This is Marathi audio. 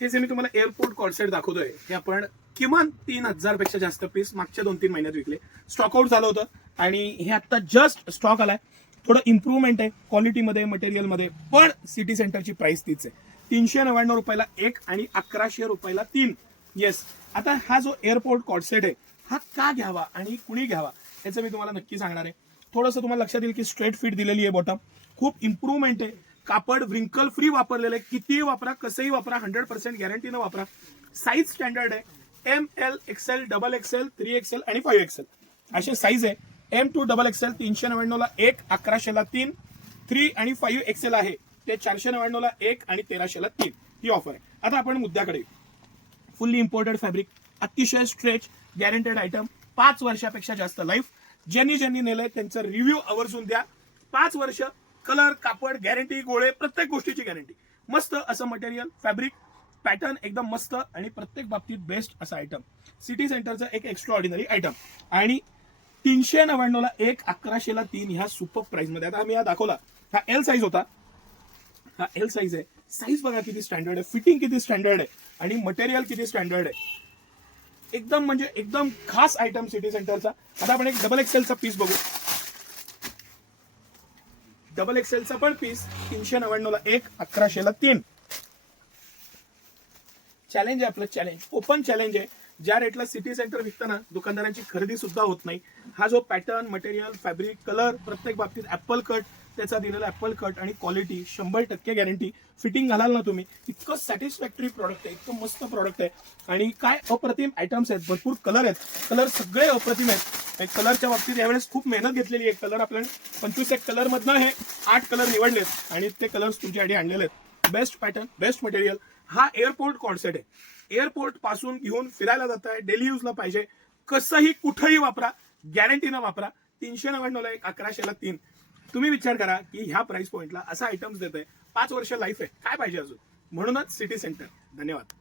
हे जे मी तुम्हाला एअरपोर्ट कॉर्डसेट दाखवतोय हे आपण किमान 3,000 पेक्षा जास्त पीस मागच्या 2-3 महिन्यात विकले. स्टॉक आउट झालं होतं आणि हे आता जस्ट स्टॉक आलाय. थोडं इम्प्रूव्हमेंट आहे क्वालिटीमध्ये, मटेरियलमध्ये, पण सिटी सेंटरची प्राइस तीच आहे. 399 रुपयाला एक आणि 1100 रुपयाला 3. येस. आता हा जो एअरपोर्ट कॉर्डसेट आहे हा का घ्यावा आणि कुणी घ्यावा याचं मी तुम्हाला नक्की सांगणार आहे. थोडंसं तुम्हाला लक्षात येईल की स्ट्रेट फिट दिलेली आहे बॉटम, खूप इम्प्रूव्हमेंट आहे. कापड व्रिंकल फ्री वापरलेलं आहे. कितीही वापरा, कसंही वापरा, 100% गॅरंटीनं वापरा. साईज स्टँडर्ड आहे. ML, XL, XXL, 3XL आणि 5XL असे साईज आहे. M2 XXL 399 ला एक, 1100 ला 3. 3 आणि 5XL आहे ते 499 ला एक आणि 1300 ला 3. ही ऑफर आहे. आता आपण मुद्द्याकडे. फुल्ली इम्पोर्टेड फॅब्रिक, अतिशय स्ट्रेच, गॅरंटेड आयटम, 5 वर्षापेक्षा जास्त लाईफ. ज्यांनी नेलंय त्यांचा रिव्ह्यू आवर्जून द्या. 5 वर्ष, कलर, कापड, गॅरंटी, गोळे, प्रत्येक गोष्टीची गॅरंटी. मस्त असं मटेरियल, फॅब्रिक, पॅटर्न एकदम मस्त आणि प्रत्येक बाबतीत बेस्ट असं आयटम. सिटी सेंटरचं एक एक्स्ट्रा ऑर्डिनरी आयटम आणि 399 ला एक, 1100 ला 3 ह्या सुपर प्राइस मध्ये. आता मी हा दाखवला, हा एल साईज होता, हा एल साईज आहे. साईज बघा किती स्टँडर्ड आहे, फिटिंग किती स्टँडर्ड आहे आणि मटेरियल किती स्टँडर्ड आहे. एकदम म्हणजे एकदम खास आयटम सिटी सेंटरचा. आता आपण एक XXL पीस बघू. XXL पण पीस 399 ला एक, 1100 ला 3. चॅलेंज आहे आपलं, चॅलेंज, ओपन चॅलेंज आहे. ज्या रेटला सिटी सेंटर विकताना दुकानदारांची खरेदी सुद्धा होत नाही. हा जो पॅटर्न, मटेरियल, फॅब्रिक, कलर, प्रत्येक बाबतीत ऍपल कट, त्याचा दिलेला ऍपल कट आणि क्वालिटी 100% गॅरंटी. फिटिंग घालाल ना तुम्ही, इतकं सॅटिस्फॅक्टरी प्रॉडक्ट आहे, इतकं मस्त प्रॉडक्ट आहे. आणि काय अप्रतिम आयटम्स आहेत, भरपूर कलर आहेत, कलर सगळे अप्रतिम आहेत. कलरच्या बाबतीत यावेळेस खूप मेहनत घेतलेली आहे. कलर आपल्याला 25 कलर मधनं हे 8 कलर निवडलेत आणि ते कलर्स तुमच्यासाठी आणलेले आहेत. Best pattern, best material. हा एअरपोर्ट कॉर्डसेट आहे. एअरपोर्ट पासून घेऊन फिरायला जाताय, डेली यूजला पाहिजे, कसंही कुठंही वापरा, गॅरंटीनं वापरा. 399 ला एक, 1100 ला 3. तुम्ही विचार करा की ह्या प्राइस पॉइंटला असा आयटम्स देत आहे, 5 वर्ष लाईफ आहे, काय पाहिजे अजून. म्हणूनच सिटी सेंटर. धन्यवाद.